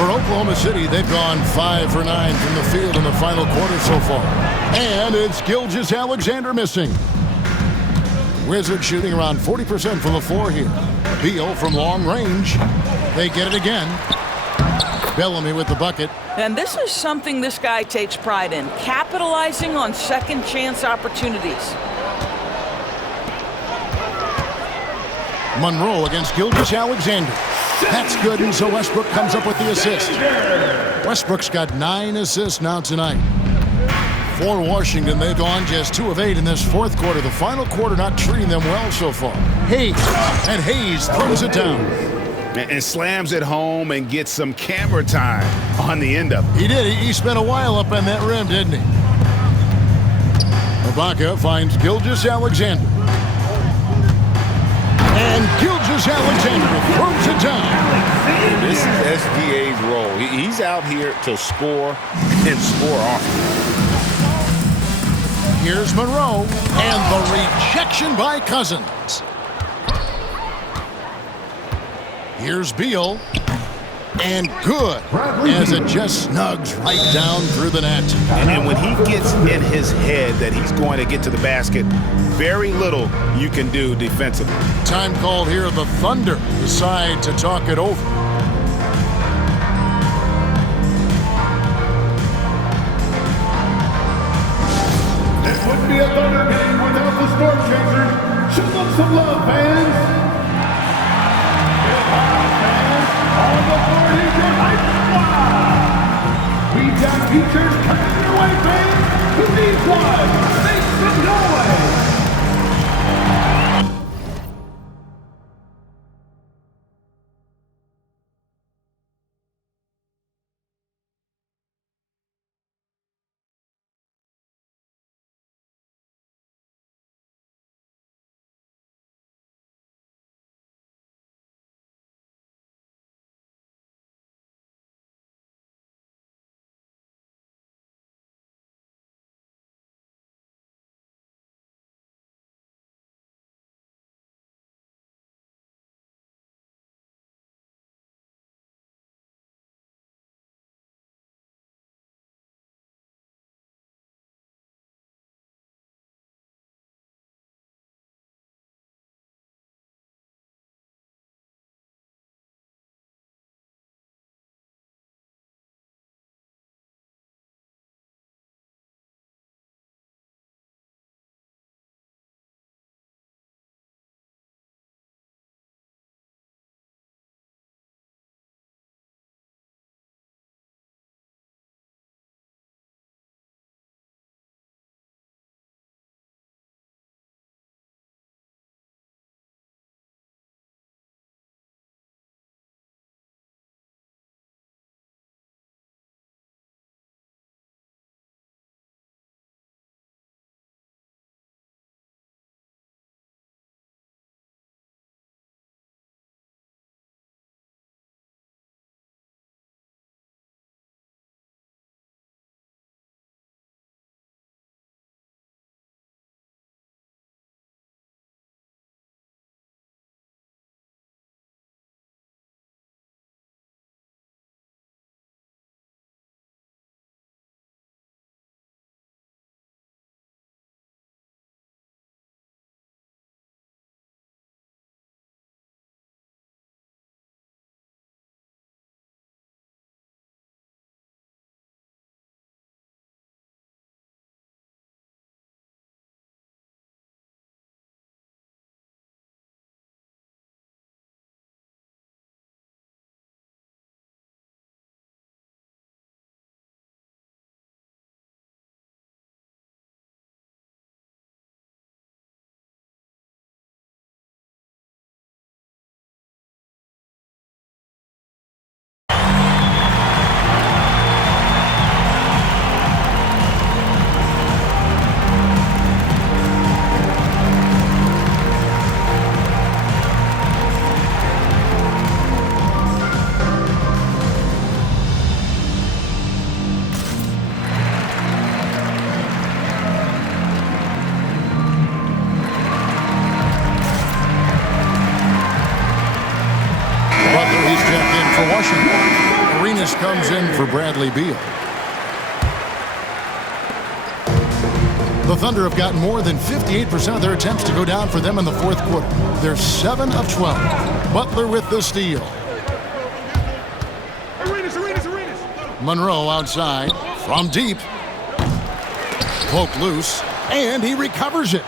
For Oklahoma City, they've gone 5 for 9 from the field in the final quarter so far. And it's Gilgeous-Alexander missing. Wizards shooting around 40% from the floor here. Beal from long range. They get it again. Bellamy with the bucket. And this is something this guy takes pride in, capitalizing on second chance opportunities. Monroe against Gilgeous-Alexander. That's good, and so Westbrook comes up with the assist. Westbrook's got 9 assists now tonight. For Washington, they've gone just 2 of 8 in this fourth quarter. The final quarter not treating them well so far. Hayes, and Hayes throws it down. And slams it home and gets some camera time on the end of it. He did. He spent a while up on that rim, didn't he? Ibaka finds Gilgeous-Alexander. And Gilgeous-Alexander throws it down. This is SGA's role. He's out here to score and score often. Here's Monroe, and the rejection by Cousins. Here's Beal, and good, as it just snugs right down through the net. And when he gets in his head that he's going to get to the basket, very little you can do defensively. Time called here. The Thunder decide to talk it over. This wouldn't be a Thunder game without the storm chasers. Show them some love, fans. On the board is your hype squad. We got features coming your way, fans. Who needs one? Make some noise. Arenas comes in for Bradley Beal. The Thunder have gotten more than 58% of their attempts to go down for them in the fourth quarter. They're 7 of 12. Butler with the steal. Monroe outside from deep. Poke loose, and he recovers it.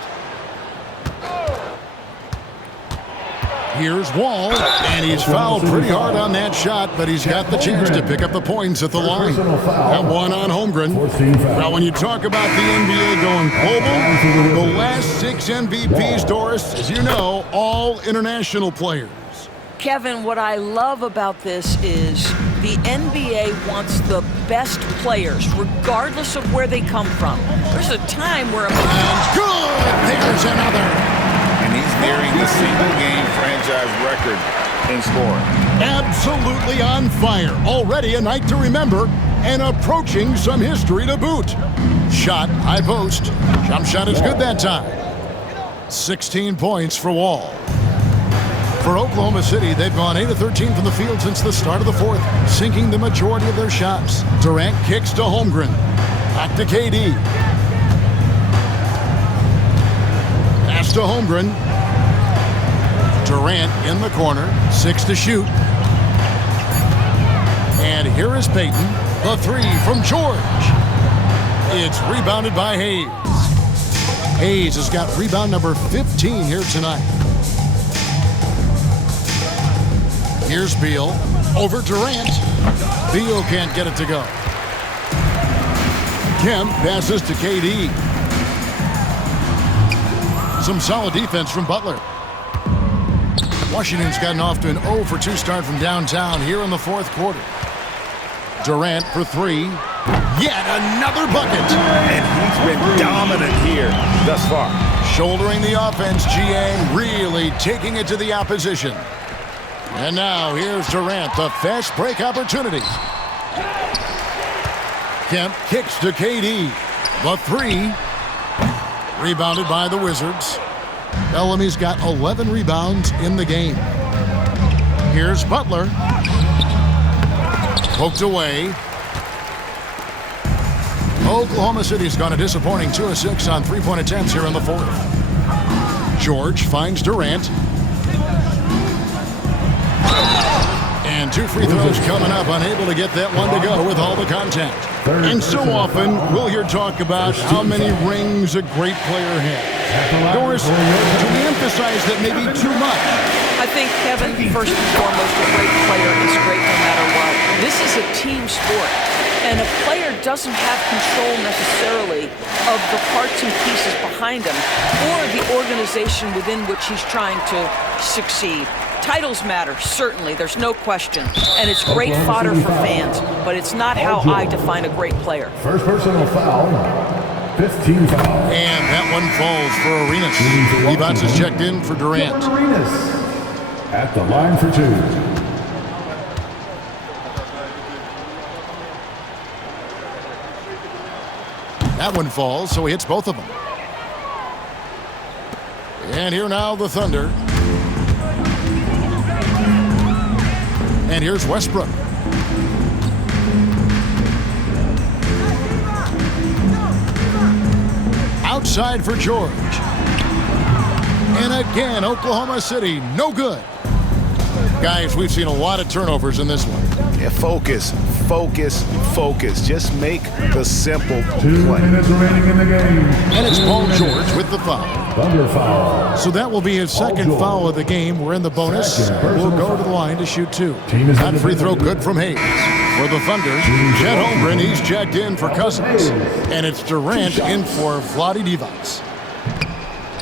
Here's Wall, and he's fouled pretty hard on that shot, but he's got the chance to pick up the points at the line. That one on Holmgren. Now, when you talk about the NBA going global, the last 6 MVPs, Doris, as you know, all international players. Kevin, what I love about this is the NBA wants the best players, regardless of where they come from. There's a time where And good! There's another. And he's nearing the single-game franchise record in scoring. Absolutely on fire. Already a night to remember and approaching some history to boot. Shot, high post. Jump shot is good that time. 16 points for Wall. For Oklahoma City, they've gone 8 of 13 from the field since the start of the fourth, sinking the majority of their shots. Durant kicks to Holmgren. Back to KD. Pass to Holmgren. Durant in the corner, 6 to shoot. And here is Payton, the 3 from George. It's rebounded by Hayes. Hayes has got rebound number 15 here tonight. Here's Beal over Durant. Beal can't get it to go. Kemp passes to KD. Some solid defense from Butler. Washington's gotten off to an 0 for 2 start from downtown here in the fourth quarter. Durant for 3. Yet another bucket. And he's been dominant here thus far. Shouldering the offense, GA really taking it to the opposition. And now here's Durant, the fast break opportunity. Kemp kicks to KD. The 3. Rebounded by the Wizards. Bellamy's got 11 rebounds in the game. Here's Butler. Poked away. Oklahoma City's gone a disappointing 2 of 6 on 3-point attempts here in the fourth. George finds Durant. And 2 free throws coming up, unable to get that one to go with all the contact. And so often, we'll hear talk about how many rings a great player has. Doris, do we emphasize that maybe too much? I think, Kevin, first and foremost, a great player is great no matter what. This is a team sport, and a player doesn't have control necessarily of the parts and pieces behind him or the organization within which he's trying to succeed. Titles matter, certainly, there's no question, and it's great fodder for fans, but it's not how I define a great player. First personal foul, 15 foul. And that one falls for Arenas. Evans is checked in for Durant. Arenas at the line for 2. That one falls, so he hits both of them. And here now the Thunder. And here's Westbrook. Outside for George. And again, Oklahoma City, no good. Guys, we've seen a lot of turnovers in this one. Yeah, focus, focus, focus. Just make the simple 2 play. minutes remaining in the game. And it's Paul George with the foul. Thunder foul. So that will be his second foul of the game. We're in the bonus. We'll go to the line to shoot 2. That free throw good from Hayes. For the Thunder, Chet Holmgren, he's checked in for Cousins. And it's Durant in for Vlade Divac.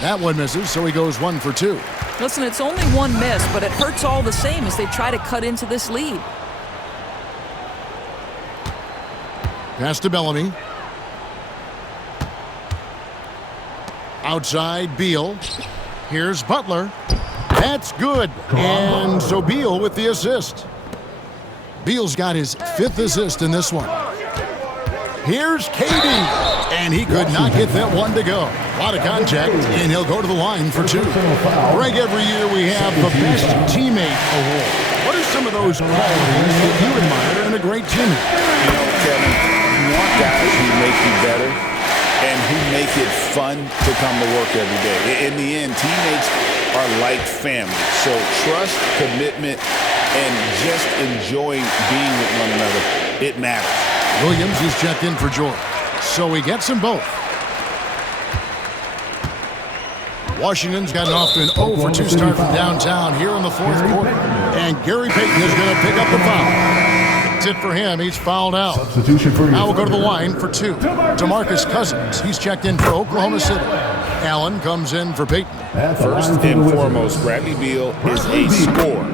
That one misses, so he goes 1 for 2. Listen, it's only one miss, but it hurts all the same as they try to cut into this lead. Pass to Bellamy. Outside, Beal. Here's Butler. That's good. And so Beal with the assist. Beal's got his 5th assist in this one. Here's KD. And he could not get that one to go. A lot of contact, and he'll go to the line for 2. Greg, every year we have the Best Teammate Award. What are some of those qualities that you admire in a make it fun to come to work every day. In the end, teammates are like family. So trust, commitment, and just enjoying being with one another, it matters. Williams is checked in for George, so he gets them both. Washington's gotten off to an 0-for-2 start from downtown here in the fourth quarter. And Gary Payton is going to pick up the foul. That's it for him. He's fouled out. Substitution for Now we'll go to the line for two. DeMarcus Cousins. He's checked in for Oklahoma City. Allen comes in for Payton. First and foremost, Bradley Beal is a scorer.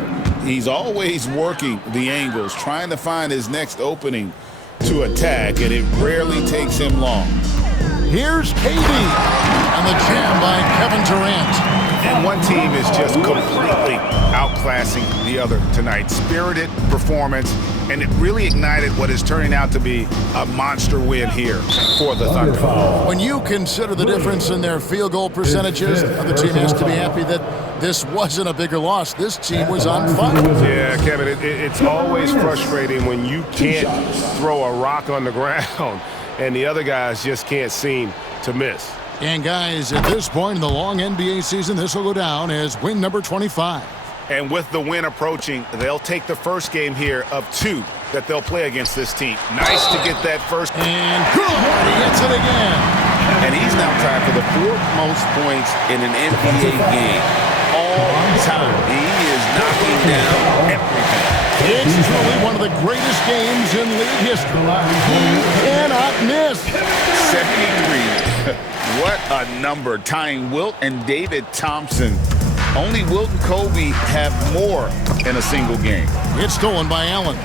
He's always working the angles, trying to find his next opening to attack, and it rarely takes him long. Here's KD. And the jam by Kevin Durant. And one team is just completely outclassing the other tonight. Spirited performance, and it really ignited what is turning out to be a monster win here for the Thunder. When you consider the difference in their field goal percentages, the team has to be happy that this wasn't a bigger loss. This team was on fire. Yeah, Kevin, it's always frustrating when you can't throw a rock on the ground and the other guys just can't seem to miss. And guys, at this point in the long NBA season, this will go down as win number 25. And with the win approaching, they'll take the first game here of 2 that they'll play against this team. Nice to get that first. And good, he hits it again. And he's now tied for the 4th most points in an NBA game all time. He is knocking down everything. It's truly one of the greatest games in league history. He cannot miss. 73. What a number, tying Wilt and David Thompson. Only Wilt and Kobe have more in a single game. It's stolen by Allen.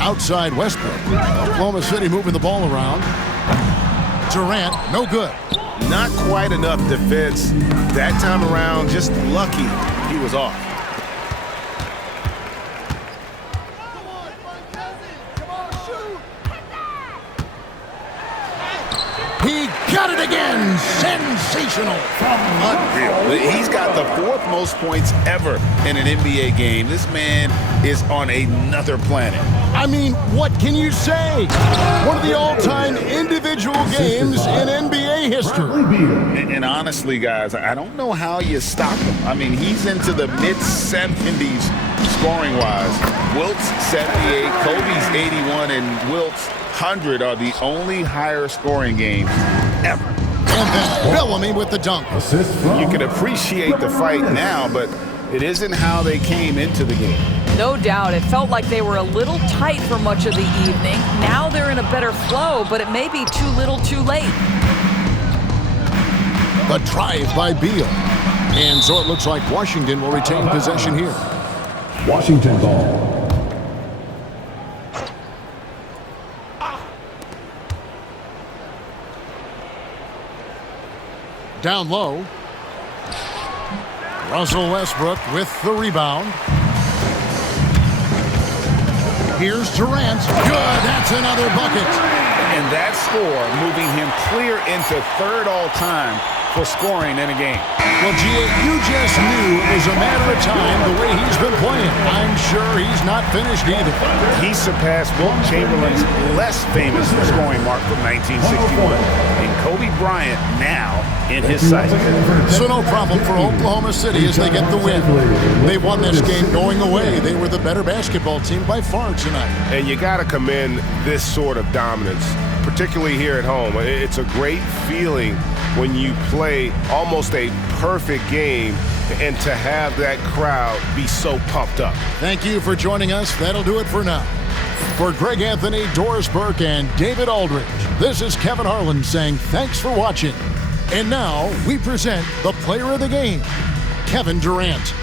Outside Westbrook. Oklahoma City moving the ball around. Durant, no good. Not quite enough defense that time around. Just lucky he was off. He got it again. Sensational. Unreal. He's got the 4th most points ever in an NBA game. This man is on another planet. I mean, what can you say? One of the all-time individual games in NBA history. And honestly, guys, I don't know how you stop him. I mean, he's into the mid-70s scoring-wise. Wilt's 78, Kobe's 81, and Wilt's 100 are the only higher scoring games ever. And then Bellamy with the dunk. You can appreciate the fight now, but it isn't how they came into the game. No doubt. It felt like they were a little tight for much of the evening. Now they're in a better flow, but it may be too little too late. The drive by Beal. And so it looks like Washington will retain possession here. Washington ball. Down low. Russell Westbrook with the rebound. Here's Durant. Good. That's another bucket. And that score moving him clear into 3rd all-time for scoring in a game. Well, G.A., you just knew it was a matter of time the way he's been playing. I'm sure he's not finished either. He surpassed Wilt Chamberlain's less famous scoring mark from 1961. And Kobe Bryant now in his sights. So no problem for Oklahoma City as they get the win. They won this game going away. They were the better basketball team by far tonight. And you got to commend this sort of dominance, particularly here at home. It's a great feeling when you play almost a perfect game and to have that crowd be so pumped up. Thank you for joining us. That'll do it for now. For Greg Anthony, Doris Burke, and David Aldridge, this is Kevin Harlan saying thanks for watching. And now we present the player of the game, Kevin Durant.